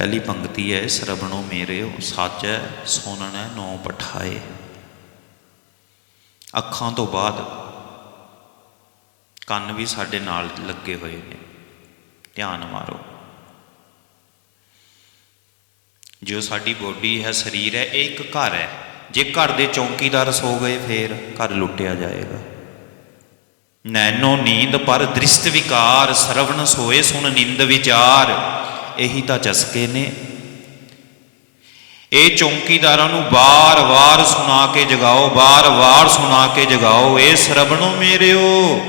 ਪਹਿਲੀ ਪੰਕਤੀ ਹੈ ਸਰਬਣੋ ਮੇਰਿਓ, ਸਾਚੈ ਸੁਣਨੈ ਨੋ ਪਠਾਏ। ਅੱਖਾਂ ਤੋਂ ਬਾਅਦ ਕੰਨ ਵੀ ਸਾਡੇ ਨਾਲ ਲੱਗੇ ਹੋਏ ਨੇ। ਧਿਆਨ ਮਾਰੋ। ਜੋ ਸਾਡੀ ਬੋਡੀ ਹੈ, ਸਰੀਰ ਹੈ, ਇਹ ਇੱਕ ਘਰ ਹੈ। ਜੇ ਘਰ ਦੇ ਚੌਂਕੀਦਾਰ ਸੋ ਗਏ, ਫੇਰ ਘਰ ਲੁੱਟਿਆ ਜਾਏਗਾ। ਨੈਨੋ ਨੀਂਦ ਪਰ ਦ੍ਰਿਸ਼ਟ ਵਿਕਾਰ, ਸਰਵਣ ਸੋਏ ਸੁਣ ਨਿੰਦ ਵਿਚਾਰ। ਇਹੀ ਤਾਂ ਚਸਕੇ ਨੇ। ਇਹ ਚੌਂਕੀਦਾਰਾਂ ਨੂੰ ਬਾਰ-ਬਾਰ ਸੁਣਾ ਕੇ ਜਗਾਓ ਬਾਰ-ਬਾਰ ਸੁਣਾ ਕੇ ਜਗਾਓ, ਇਹ ਸਰਬਣੋ ਮੇਰਿਓ।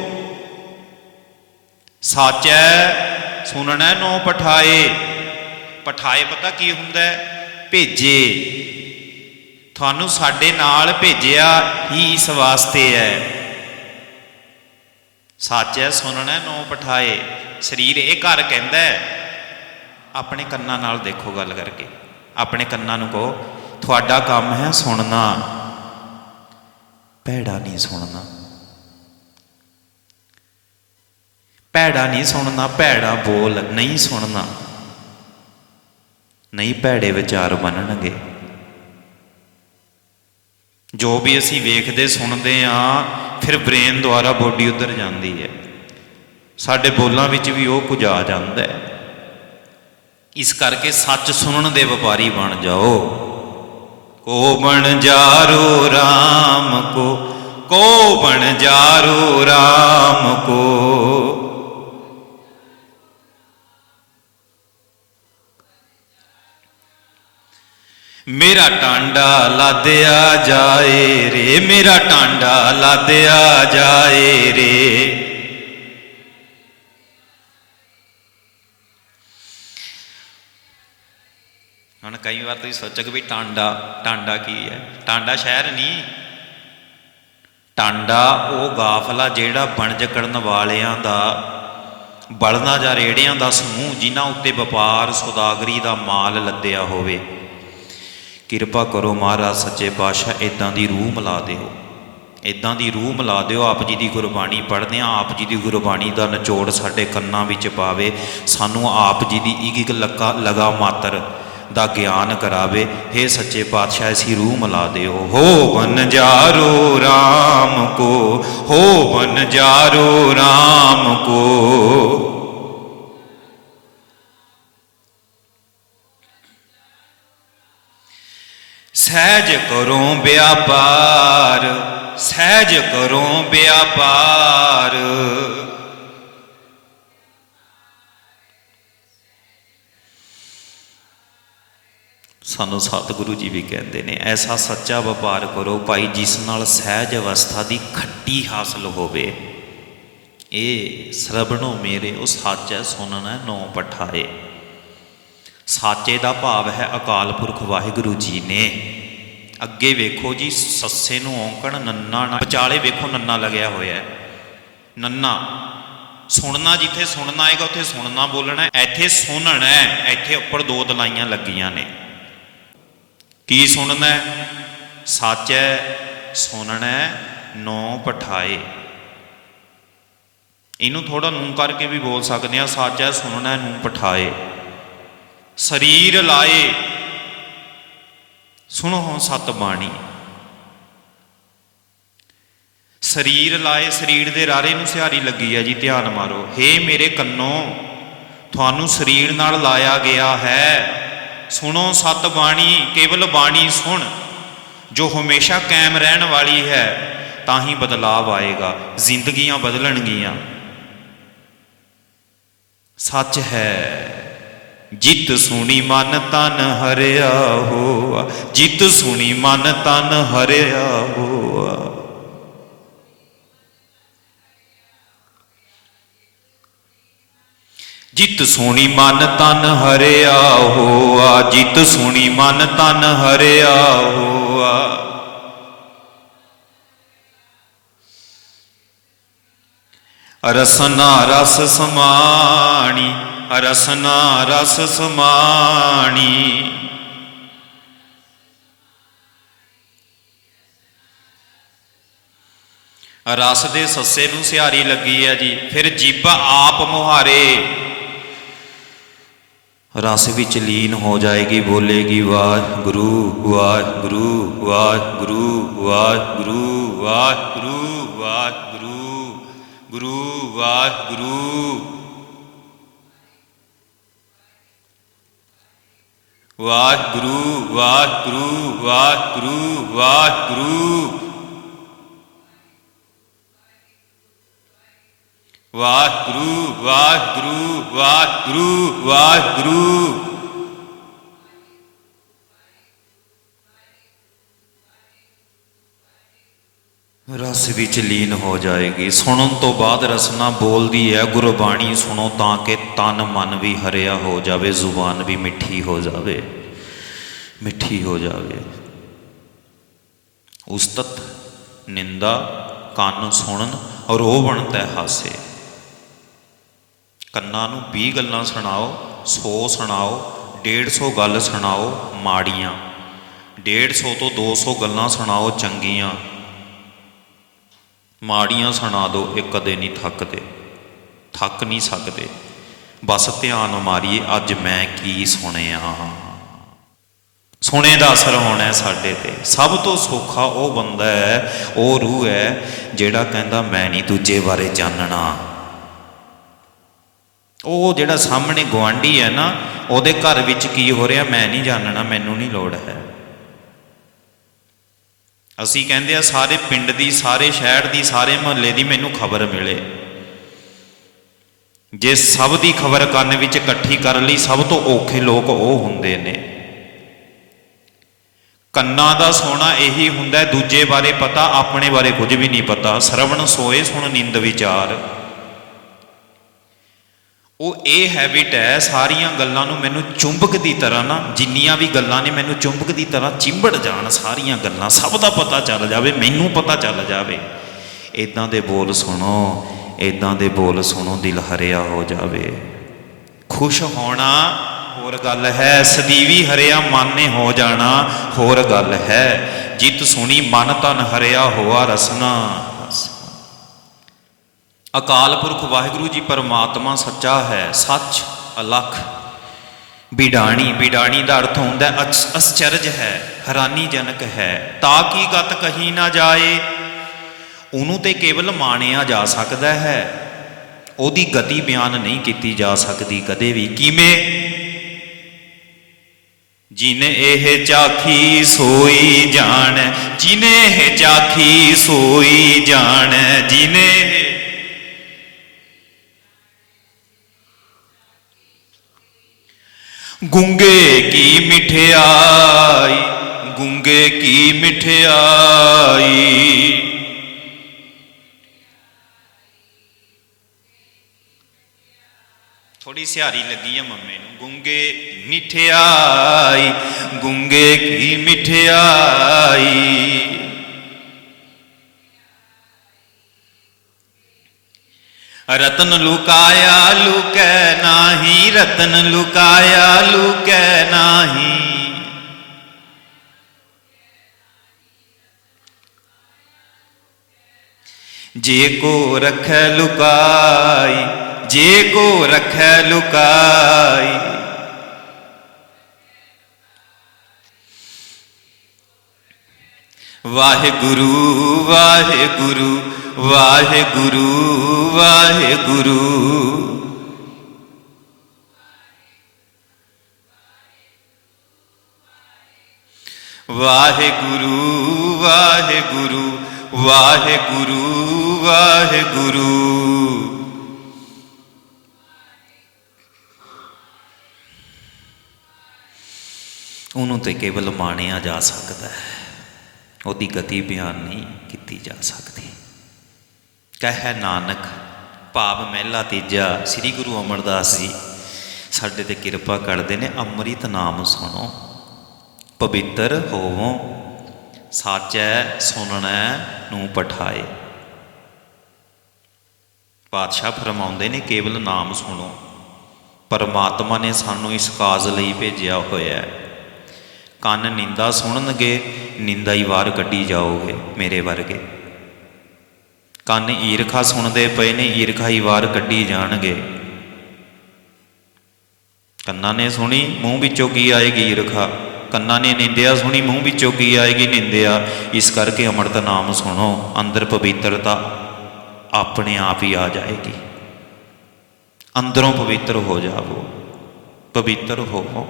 ਸਾਚੈ ਸੁਣਨੈ ਨੋ ਪਠਾਏ। ਪਠਾਏ ਪਤਾ ਕੀ ਹੁੰਦਾ? ਹੈ ਭੇਜੇ। ਤੁਹਾਨੂੰ ਸਾਡੇ ਨਾਲ ਭੇਜਿਆ ਹੀ ਇਸ ਵਾਸਤੇ ਹੈ ਸਾਚੈ ਸੁਣਨੈ ਨੋ ਪਠਾਏ। ਸਰੀਰ ਇਹ ਘਰ ਕਹਿੰਦਾ ਹੈ ਆਪਣੇ ਕੰਨਾਂ ਨਾਲ ਦੇਖੋ ਗੱਲ ਕਰਕੇ। ਆਪਣੇ ਕੰਨਾਂ ਨੂੰ ਕਹੋ, ਤੁਹਾਡਾ ਕੰਮ ਹੈ ਸੁਣਨਾ। ਭੈੜਾ ਨਹੀਂ ਸੁਣਨਾ। ਭੈੜਾ ਨਹੀਂ ਸੁਣਨਾ, ਭੈੜਾ ਬੋਲ ਨਹੀਂ ਸੁਣਨਾ। ਨਹੀਂ ਭੈੜੇ ਵਿਚਾਰ ਬਣਨਗੇ ਜੋ ਵੀ ਅਸੀਂ ਵੇਖਦੇ, ਸੁਣਦੇ ਆ ਫਿਰ ਬ੍ਰੇਨ ਦੁਆਰਾ ਬੋਡੀ ਉਧਰ ਜਾਂਦੀ ਹੈ। ਸਾਡੇ ਬੋਲਾਂ ਵਿੱਚ ਵੀ ਉਹ ਕੁਝ ਆ ਜਾਂਦਾ ਹੈ। ਇਸ ਕਰਕੇ ਸੱਚ ਸੁਣਨ ਦੇ ਵਪਾਰੀ ਬਣ ਜਾਓ। ਕੋ ਬਣ ਜਾਰੋ RAM ਕੋ ਕੋ ਬਣ ਜਾਰੋ RAM ਕੋ। ਮੇਰਾ ਟਾਂਡਾ ਲਾਦਿਆ ਜਾਏ ਰੇ, ਮੇਰਾ ਟਾਂਡਾ ਲਾਦਿਆ ਜਾਏ ਰੇ। ਹੁਣ ਕਈ ਵਾਰ ਤੁਸੀਂ ਸੋਚੋਗੇ ਵੀ ਟਾਂਡਾ ਟਾਂਡਾ ਕੀ ਹੈ? ਟਾਂਡਾ ਸ਼ਹਿਰ ਨਹੀਂ। ਟਾਂਡਾ ਉਹ ਗਾਫਲਾ ਜਿਹੜਾ ਬਣਜ ਕਰਨ ਵਾਲਿਆਂ ਦਾ, ਬਲਦਾਂ ਜਾਂ ਰੇੜਿਆਂ ਦਾ ਸਮੂਹ ਜਿਨ੍ਹਾਂ ਉੱਤੇ ਵਪਾਰ ਸੌਦਾਗਰੀ ਦਾ ਮਾਲ ਲੱਦਿਆ ਹੋਵੇ। ਕਿਰਪਾ ਕਰੋ ਮਹਾਰਾਜ, ਸੱਚੇ ਪਾਤਸ਼ਾਹ ਇਦਾਂ ਦੀ ਰੂਹ ਮਿਲਾ ਦਿਓ। ਇਦਾਂ ਦੀ ਰੂਹ ਮਿਲਾ ਦਿਓ, ਆਪ ਜੀ ਦੀ ਗੁਰਬਾਣੀ ਪੜ੍ਹਦੇ ਆ ਆਪ ਜੀ ਦੀ ਗੁਰਬਾਣੀ ਦਾ ਨਿਚੋੜ ਸਾਡੇ ਕੰਨਾਂ ਵਿੱਚ ਪਾਵੇ। ਸਾਨੂੰ ਆਪ ਜੀ ਦੀ ਇੱਕ ਇੱਕ ਲਗਾ ਲਗਾ ਮਾਤਰ ਦਾ ਗਿਆਨ ਕਰਾਵੇ हे ਸੱਚੇ ਪਾਤਸ਼ਾਹ, ਇਸੀ ਰੂਹ ਮਿਲਾ ਦਿਓ। ਹੋ ਬਨ ਜਾਰੋ RAM ਕੋ, ਹੋ ਬਨ ਜਾਰੋ RAM ਕੋ। ਸਹਿਜ ਕਰੋ ਵਿਆਪਾਰ, ਸਹਿਜ ਕਰੋ ਵਿਆਪਾਰ। ਸਾਨੂੰ ਸਤਿਗੁਰੂ ਜੀ ਵੀ ਕਹਿੰਦੇ ਨੇ, ਐਸਾ ਸੱਚਾ ਵਪਾਰ ਕਰੋ ਭਾਈ ਜਿਸ ਨਾਲ ਸਹਿਜ ਅਵਸਥਾ ਦੀ ਖੱਟੀ ਹਾਸਲ ਹੋਵੇ। ਇਹ ਸਰਬਣੋ ਮੇਰੇ, ਉਹ ਸੱਚ ਹੈ, ਸੁਣਨਾ ਨੋ ਪਠਾਏ। ਸਾਚੇ ਦਾ ਭਾਵ ਹੈ ਅਕਾਲ ਪੁਰਖ ਵਾਹਿਗੁਰੂ ਜੀ ਨੇ। ਅੱਗੇ ਵੇਖੋ ਜੀ, ਸੱਸੇ ਨੂੰ ਔਂਕਣ ਨੰਨਾ ਨਾਲ ਵਿਚਾਲੇ ਵੇਖੋ ਨੰਨਾ ਲੱਗਿਆ ਹੋਇਆ ਹੈ। ਨੰਨਾ, ਸੁਣਨਾ ਜਿੱਥੇ ਸੁਣਨਾ ਆਏਗਾ, ਉੱਥੇ ਸੁਣਨਾ ਬੋਲਣਾ ਇੱਥੇ ਸੁਣਨਾ ਹੈ, ਇੱਥੇ ਉੱਪਰ ਦੋ ਦਲਾਈਆਂ ਲੱਗੀਆਂ ਨੇ। ਕੀ ਸੁਣਨਾ? ਹੈ? ਸਾਚੈ ਸੁਣਨਾ ਹੈ, ਨੌ ਪਠਾਏ। ਇਹਨੂੰ ਥੋੜਾ ਨੂੰ ਕਰਕੇ ਵੀ ਬੋਲ ਸਕਦੇ ਆ ਹੈ ਸੁਣਨਾ ਨੂੰ ਪਠਾਏ। ਸਰੀਰ ਲਾਏ। ਸੁਣੋ ਹੁਣ ਸਤ ਬਾਣੀ। ਸਰੀਰ ਲਾਏ ਸਰੀਰ ਦੇ ਰਾਰੇ ਨੂੰ ਸਿਹਾਰੀ ਲੱਗੀ ਹੈ ਜੀ ਧਿਆਨ ਮਾਰੋ। ਹੇ ਮੇਰੇ ਕੰਨੋ ਤੁਹਾਨੂੰ ਸਰੀਰ ਨਾਲ ਲਾਇਆ ਗਿਆ ਹੈ। ਸੁਣੋ ਸਤ ਬਾਣੀ, ਕੇਵਲ ਬਾਣੀ ਸੁਣ। ਜੋ ਹਮੇਸ਼ਾ ਕਾਇਮ ਰਹਿਣ ਵਾਲੀ ਹੈ, ਤਾਂ ਹੀ ਬਦਲਾਵ ਆਏਗਾ, ਜ਼ਿੰਦਗੀਆਂ ਬਦਲਣਗੀਆਂ। ਸੱਚ ਹੈ, ਜਿਤ ਸੁਣੀ ਮਨ ਤਨ ਹਰਿਆ ਹੋਆ, ਜਿਤ ਸੁਣੀ ਮਨ ਤਨ ਹਰਿਆ ਹੋਆ। ਜਿਤ ਸੁਣੀ ਮਨ ਤਨ ਹਰਿਆ ਹੋਆ, ਜਿਤ ਸੁਣੀ ਮਨ ਤਨ ਹਰਿਆ ਹੋਆ। ਰਸਨਾ ਰਸ ਸਮਾਣੀ, ਰਸਨਾ ਰਸ ਸਮਾਣੀ। ਰਸ ਦੇ ਸੱਸੇ ਨੂੰ ਸਿਹਾਰੀ ਲੱਗੀ ਹੈ ਜੀ, ਫਿਰ ਜੀਭਾ ਆਪ ਮੁਹਾਰੇ। रस विच लीन हो जाएगी, बोलेगी, वाह, गुरु वाह गुरु वाह गुरु वाह गुरु वाह गुरु वाह, गुरु गुरु, वाह गुरु। वाह गुरु वाह गुरु वाह गुरु वाह, गुरु। ਵਾਹਿਗੁਰੂ ਵਾਹਿਗੁਰੂ ਵਾਹਿਗੁਰੂ ਵਾਹਿਗੁਰੂ। ਰਸ ਵਿੱਚ ਲੀਨ ਹੋ ਜਾਏਗੀ। ਸੁਣਨ ਤੋਂ ਬਾਅਦ ਰਸਨਾ ਬੋਲਦੀ ਹੈ, ਗੁਰਬਾਣੀ ਸੁਣੋ ਤਾਂ ਕਿ ਤਨ ਮਨ ਵੀ ਹਰਿਆ ਹੋ ਜਾਵੇ, ਜ਼ੁਬਾਨ ਵੀ ਮਿੱਠੀ ਹੋ ਜਾਵੇ। ਮਿੱਠੀ ਹੋ ਜਾਵੇ। ਉਸਤਤ, ਨਿੰਦਾ, ਕੰਨ ਸੁਣਨ ਔਰ ਉਹ ਬਣਦਾ ਹਾਸੇ। ਕੰਨਾਂ ਨੂੰ 20 ਗੱਲਾਂ ਸੁਣਾਓ 100 ਸੁਣਾਓ 150 ਗੱਲ ਸੁਣਾਓ ਮਾੜੀਆਂ। 150 ਤੋਂ 200 ਗੱਲਾਂ ਸੁਣਾਓ ਚੰਗੀਆਂ। ਮਾੜੀਆਂ ਸੁਣਾ ਦਿਓ ਇਹ ਕਦੇ ਨਹੀਂ ਥੱਕਦੇ। ਥੱਕ ਨਹੀਂ ਸਕਦੇ। ਬਸ ਧਿਆਨ ਮਾਰੀਏ, ਅੱਜ ਮੈਂ ਕੀ ਸੁਣਿਆ? ਸੁਣੇ ਦਾ ਅਸਰ ਹੋਣਾ ਹੈ ਸਾਡੇ ਤੇ। ਸਭ ਤੋਂ ਸੌਖਾ ਉਹ ਬੰਦਾ ਹੈ, ਉਹ ਰੂਹ ਹੈ, ਜਿਹੜਾ ਕਹਿੰਦਾ, ਮੈਂ ਨਹੀਂ ਦੂਜੇ ਬਾਰੇ ਜਾਣਨਾ। ਉਹ ਜਿਹੜਾ ਸਾਹਮਣੇ ਗਵਾਂਢੀ ਹੈ ਨਾ, ਉਹਦੇ ਘਰ ਵਿੱਚ ਕੀ ਹੋ ਰਿਹਾ? ਮੈਂ ਨਹੀਂ ਜਾਣਨਾ, ਮੈਨੂੰ ਨਹੀਂ ਲੋੜ ਹੈ। ਅਸੀਂ ਕਹਿੰਦੇ ਆ, ਸਾਰੇ ਪਿੰਡ ਦੀ, ਸਾਰੇ ਸ਼ਹਿਰ ਦੀ, ਸਾਰੇ ਮੁਹੱਲੇ ਦੀ ਮੈਨੂੰ ਖਬਰ ਮਿਲੇ। ਜੇ ਸਭ ਦੀ ਖਬਰ ਕੰਨ ਵਿੱਚ ਇਕੱਠੀ ਕਰਨ ਲਈ, ਸਭ ਤੋਂ ਔਖੇ ਲੋਕ ਉਹ ਹੁੰਦੇ ਨੇ। ਕੰਨਾਂ ਦਾ ਸੋਣਾ ਇਹੀ ਹੁੰਦਾ, ਦੂਜੇ ਬਾਰੇ ਪਤਾ, ਆਪਣੇ ਬਾਰੇ ਕੁਝ ਵੀ ਨਹੀਂ ਪਤਾ। ਸਰਵਣ ਸੋਏ ਸੁਣ, ਨਿੰਦ ਵਿਚਾਰ। ਉਹ ਇਹ ਹੈਬਿਟ ਹੈ, ਸਾਰੀਆਂ ਗੱਲਾਂ ਨੂੰ ਮੈਨੂੰ ਚੁੰਬਕ ਦੀ ਤਰ੍ਹਾਂ ਨਾ, ਜਿੰਨੀਆਂ ਵੀ ਗੱਲਾਂ ਨੇ ਮੈਨੂੰ ਚੁੰਬਕ ਦੀ ਤਰ੍ਹਾਂ ਚਿੰਬੜ ਜਾਣ, ਸਾਰੀਆਂ ਗੱਲਾਂ ਸਭ ਦਾ ਪਤਾ ਚੱਲ ਜਾਵੇ, ਮੈਨੂੰ ਪਤਾ ਚੱਲ ਜਾਵੇ। ਇਦਾਂ ਦੇ ਬੋਲ ਸੁਣੋ ਇਦਾਂ ਦੇ ਬੋਲ ਸੁਣੋ, ਦਿਲ ਹਰਿਆ ਹੋ ਜਾਵੇ। ਖੁਸ਼ ਹੋਣਾ, ਹੋਰ ਗੱਲ ਹੈ ਸਦੀਵੀ ਹਰਿਆ ਮਨ ਨੇ ਹੋ ਜਾਣਾ, ਹੋਰ ਗੱਲ ਹੈ। ਜਿਤ ਸੁਣੀ, ਮਨ ਤਨ ਹਰਿਆ ਹੋਆ ਰਸਨਾ। ਅਕਾਲ ਪੁਰਖ ਵਾਹਿਗੁਰੂ ਜੀ, ਪਰਮਾਤਮਾ ਸੱਚਾ ਹੈ, ਸੱਚ, ਅਲਖ। ਬਿਡਾਣੀ ਬਿਡਾਣੀ ਦਾ ਅਰਥ ਹੁੰਦਾ ਹੈ ਅਚ- ਹੈ ਹੈਰਾਨੀਜਨਕ ਹੈ। ਤਾਂ ਕੀ ਗਤ ਕਹੀ ਨਾ ਜਾਏ? ਉਹਨੂੰ ਤੇ ਕੇਵਲ ਮਾਣਿਆ ਜਾ ਸਕਦਾ ਹੈ। ਉਹਦੀ ਗਤੀ ਬਿਆਨ ਨਹੀਂ ਕੀਤੀ ਜਾ ਸਕਦੀ ਕਦੇ ਵੀ। ਕਿਵੇਂ? ਜਿਨੇ ਇਹ ਚਾਖੀ ਸੋਈ ਜਾਣ, ਜਿਨੇ ਇਹ ਚਾਖੀ ਸੋਈ ਜਾਣ, ਜਿਨੇ गूँगे की मिठियाई गूँगे की मिठियाई थोड़ी सियारी लगी है मम्मी गूँगे मिठियाई गूँगे की मिठियाई रतन लुकाया लुकै ਨਾਹੀ ਰਤਨ ਲੁਕਾਇਆ, ਲੁਕੈ ਨਾਹੀ। ਜੇ ਕੋ ਰਖੈ ਲੁਕਾਈ, ਜੇ ਕੋ ਰਖੈ ਲੁਕਾਈ। ਵਾਹਿਗੁਰੂ ਵਾਹਿਗੁਰੂ ਵਾਹਿਗੁਰੂ ਵਾਹਿਗੁਰੂ। ਵਾਹਿਗੁਰੂ ਵਾਹਿਗੁਰੂ ਵਾਹਿਗੁਰੂ ਵਾਹਿਗੁਰੂ। ਉਹਨੂੰ ਤੇ ਕੇਵਲ ਮਾਣਿਆ ਜਾ ਸਕਦਾ ਹੈ। ਉਹਦੀ ਗਤੀ ਬਿਆਨ ਨਹੀਂ ਕੀਤੀ ਜਾ ਸਕਦੀ। ਕਹਿ ਨਾਨਕ, ਭਾਵ ਮਹਿਲਾ ਤੀਜਾ, ਸ੍ਰੀ ਗੁਰੂ ਅਮਰਦਾਸ ਜੀ, ਸਾਡੇ ਤੇ ਕਿਰਪਾ ਕਰਦੇ ਨੇ, ਅੰਮ੍ਰਿਤ ਨਾਮ ਸੁਣੋ। ਪਵਿੱਤਰ ਹੋਵੋ। ਸਾਚੈ, ਸੁਣਨੈ ਨੂੰ ਪਠਾਏ। ਪਾਤਸ਼ਾਹ ਫਰਮਾਉਂਦੇ ਨੇ, ਕੇਵਲ ਨਾਮ ਸੁਣੋ। ਪਰਮਾਤਮਾ ਨੇ ਸਾਨੂੰ ਇਸ ਕਾਜ਼ ਲਈ ਭੇਜਿਆ ਹੋਇਆ ਹੈ। ਕੰਨ ਨਿੰਦਾ ਸੁਣਨਗੇ, ਨਿੰਦਾ ਹੀ ਵਾਰ ਕੱਢੀ ਜਾਓਗੇ ਮੇਰੇ ਵਰਗੇ। ਕੰਨ ਈਰਖਾ ਸੁਣਦੇ ਪਏ ਨੇ, ਈਰਖਾ ਹੀ ਵਾਰ ਕੱਢੀ ਜਾਣਗੇ। ਕੰਨਾਂ ਨੇ ਸੁਣੀ, ਮੂੰਹ ਵਿੱਚੋਂ ਕੀ ਆਏਗੀ ਈਰਖਾ? ਕੰਨਾਂ ਨੇ ਨਿੰਦਿਆ, ਸੁਣੀ ਮੂੰਹ ਵੀ ਕੀ ਆਏਗੀ ਨਿੰਦਿਆ। ਇਸ ਕਰਕੇ ਅੰਮ੍ਰਿਤ ਨਾਮ ਸੁਣੋ, ਅੰਦਰ ਪਵਿੱਤਰਤਾ ਆਪਣੇ ਆਪ ਹੀ ਆ ਜਾਏਗੀ। ਅੰਦਰੋਂ ਪਵਿੱਤਰ ਹੋ ਜਾਵੋ। ਪਵਿੱਤਰ ਹੋਵੋ।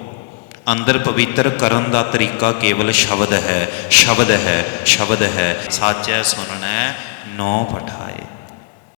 ਅੰਦਰ ਪਵਿੱਤਰ ਕਰਨ ਦਾ ਤਰੀਕਾ ਕੇਵਲ ਸ਼ਬਦ ਹੈ ਸ਼ਬਦ ਹੈ ਸ਼ਬਦ ਹੈ। ਸੱਚ ਹੈ ਸੁਣਨਾ ਨੌ ਪਠਾਏ।